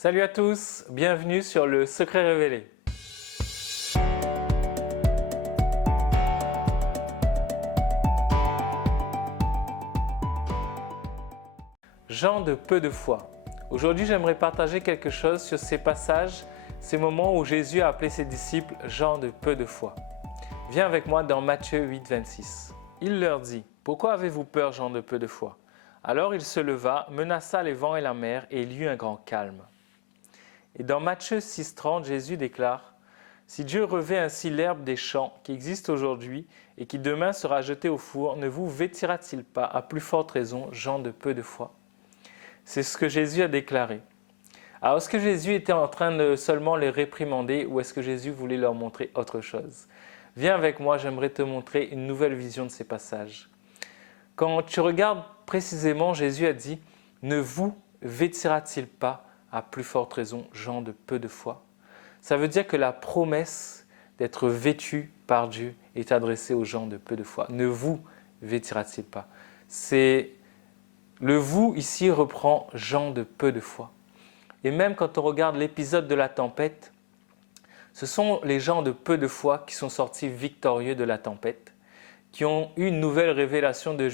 Salut à tous, bienvenue sur le Secret Révélé. Gens de peu de foi. Aujourd'hui, j'aimerais partager quelque chose sur ces passages, ces moments où Jésus a appelé ses disciples gens de peu de foi. Viens avec moi dans Matthieu 8, 26. Il leur dit « Pourquoi avez-vous peur, gens de peu de foi ?» Alors il se leva, menaça les vents et la mer, et il y eut un grand calme. Et dans Matthieu 6, 30, Jésus déclare « Si Dieu revêt ainsi l'herbe des champs qui existe aujourd'hui et qui demain sera jetée au four, ne vous vêtira-t-il pas à plus forte raison, gens de peu de foi ?» C'est ce que Jésus a déclaré. Alors, est-ce que Jésus était en train de seulement les réprimander ou est-ce que Jésus voulait leur montrer autre chose? Viens avec moi, j'aimerais te montrer une nouvelle vision de ces passages. Quand tu regardes précisément, Jésus a dit « Ne vous vêtira-t-il pas à plus forte raison, gens de peu de foi ?» Ça veut dire que la promesse d'être vêtu par Dieu est adressée aux gens de peu de foi. Ne vous vêtira-t-il pas? Le « vous » ici reprend « gens de peu de foi ». Et même quand on regarde l'épisode de la tempête, ce sont les gens de peu de foi qui sont sortis victorieux de la tempête, qui ont eu une nouvelle révélation de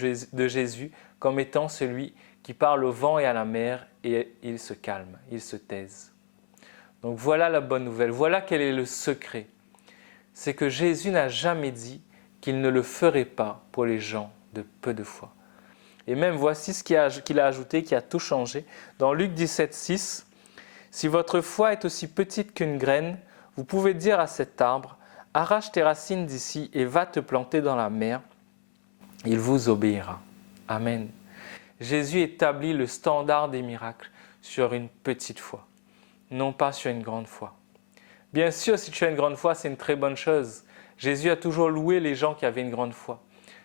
Jésus comme étant celui qui parle au vent et à la mer et ils se calment, ils se taisent. Donc voilà la bonne nouvelle, voilà quel est le secret. C'est que Jésus n'a jamais dit qu'il ne le ferait pas pour les gens de peu de foi. Et même voici ce qu'il a ajouté, qui a tout changé. Dans Luc 17, 6, « Si votre foi est aussi petite qu'une graine, vous pouvez dire à cet arbre, « Arrache tes racines d'ici et va te planter dans la mer. » Il vous obéira. Amen. Jésus établit le standard des miracles sur une petite foi, non pas sur une grande foi. Bien sûr, si tu as une grande foi, c'est une très bonne chose. Jésus a toujours loué les gens qui avaient une grande foi.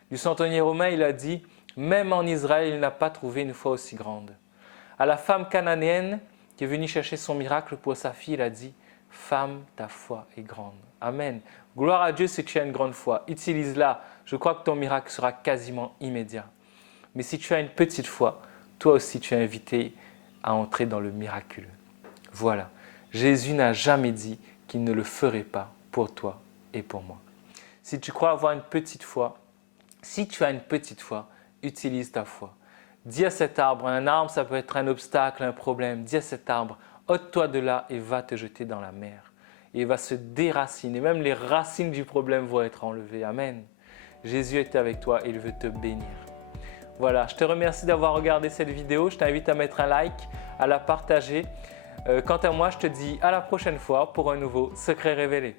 Du centenier romain, il a dit « Même en Israël, il n'a pas trouvé une foi aussi grande. » À la femme cananéenne qui est venue chercher son miracle pour sa fille, il a dit « Femme, ta foi est grande. » Amen. Gloire à Dieu si tu as une grande foi. Utilise-la. Je crois que ton miracle sera quasiment immédiat. Mais si tu as une petite foi, toi aussi tu es invité à entrer dans le miraculeux. Voilà. Jésus n'a jamais dit qu'il ne le ferait pas pour toi et pour moi. Si tu crois avoir une petite foi, si tu as une petite foi, utilise ta foi. Dis à cet arbre, un arbre ça peut être un obstacle, un problème, dis à cet arbre, ôte-toi de là et va te jeter dans la mer. Et il va se déraciner, même les racines du problème vont être enlevées. Amen. Jésus est avec toi et il veut te bénir. Voilà, je te remercie d'avoir regardé cette vidéo, je t'invite à mettre un like, à la partager. Quant à moi, je te dis à la prochaine fois pour un nouveau Secret Révélé.